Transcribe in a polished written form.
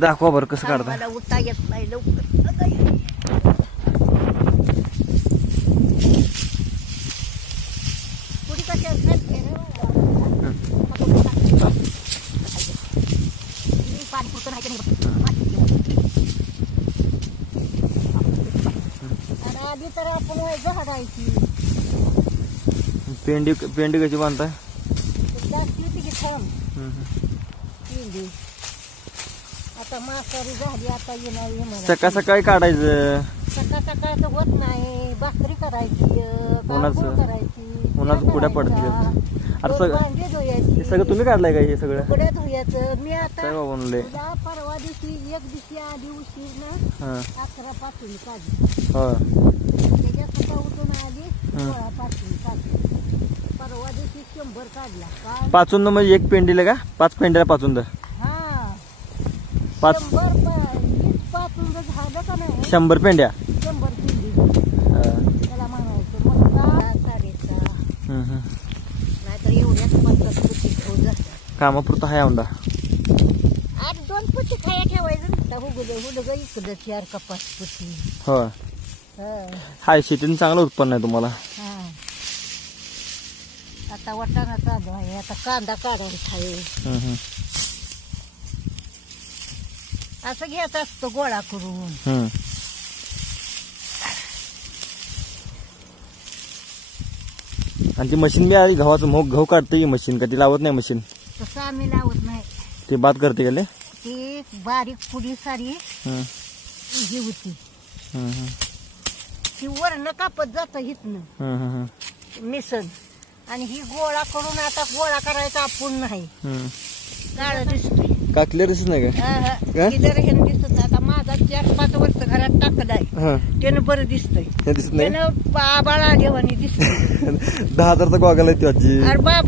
दाखवा बरं कसं काढता. मला उठता येत नाही लवकर. पुढे कशा पाणी पुरतं नाही आधी तर आपण झाडायची पेंडी कशी बांधताय. जास्ती होती की छान पेंडी. आता मासारी झाली आता येणार. सकाळ सकाळी काढायचं. सकाळचं होत नाही. भाकरी करायची करायची उन्हाचं पुढ्या पडतील. आता भांडी धुयाची. सगळं तुम्ही काढलाय का हे सगळं. पुढे धुयाचं. मी आता बनवले परवा दिवशी एक दिवशी आधी उशीर ना 11 पासून काढली. त्याच्या सकाळ उठून आधी 16 पासून काढली. परवा दिवशी 100 काढला. पाचून म्हणजे एक पेंडीला का 5 पेंडीला पाचून. हा 5 पासून झालं का नाही. 100 पेंड्या 100 पेंडी त्याला म्हणायचं. मग 6:30 नाहीतर एवढ्याच 50 पुटी घेऊन जातात. कामापुरता हाय औंदा. 8-2 पुटी खाया ठेवायचं. हुडग इकडं 4 का 5 पुटी. हो हाय शेतीने चांगलं उत्पन्न आहे तुम्हाला. आता वाटाणा चालू आहे. आता कांदा काढायचा आहे. असं घ्यायचं असतं गोळा करून. आणि ती मशीन बी आधी गव्हाचं गहू काढते की मशीन का ती लावत नाही मशीन. तसं आम्ही लावत नाही. ते बाद करते गेले. ती बारीक पुडी सारी ही होती. ती वरण कापत जात हितनं मिसळ. आणि ही गोळा करून आता गोळा करायचा आपण नाही. काळ दिसतोय का क्लिअर दिसत नाही का. क्लिअर हे दिसत. आता माझा 4-5 वर्ष घरात टाकलाय. त्यानं बरं दिसतंय. दिसत नाही त्यानं बाळा आल्यावानी दिसतंय. 10,000चा गॉगल आहे ती आजी. अरे बाबा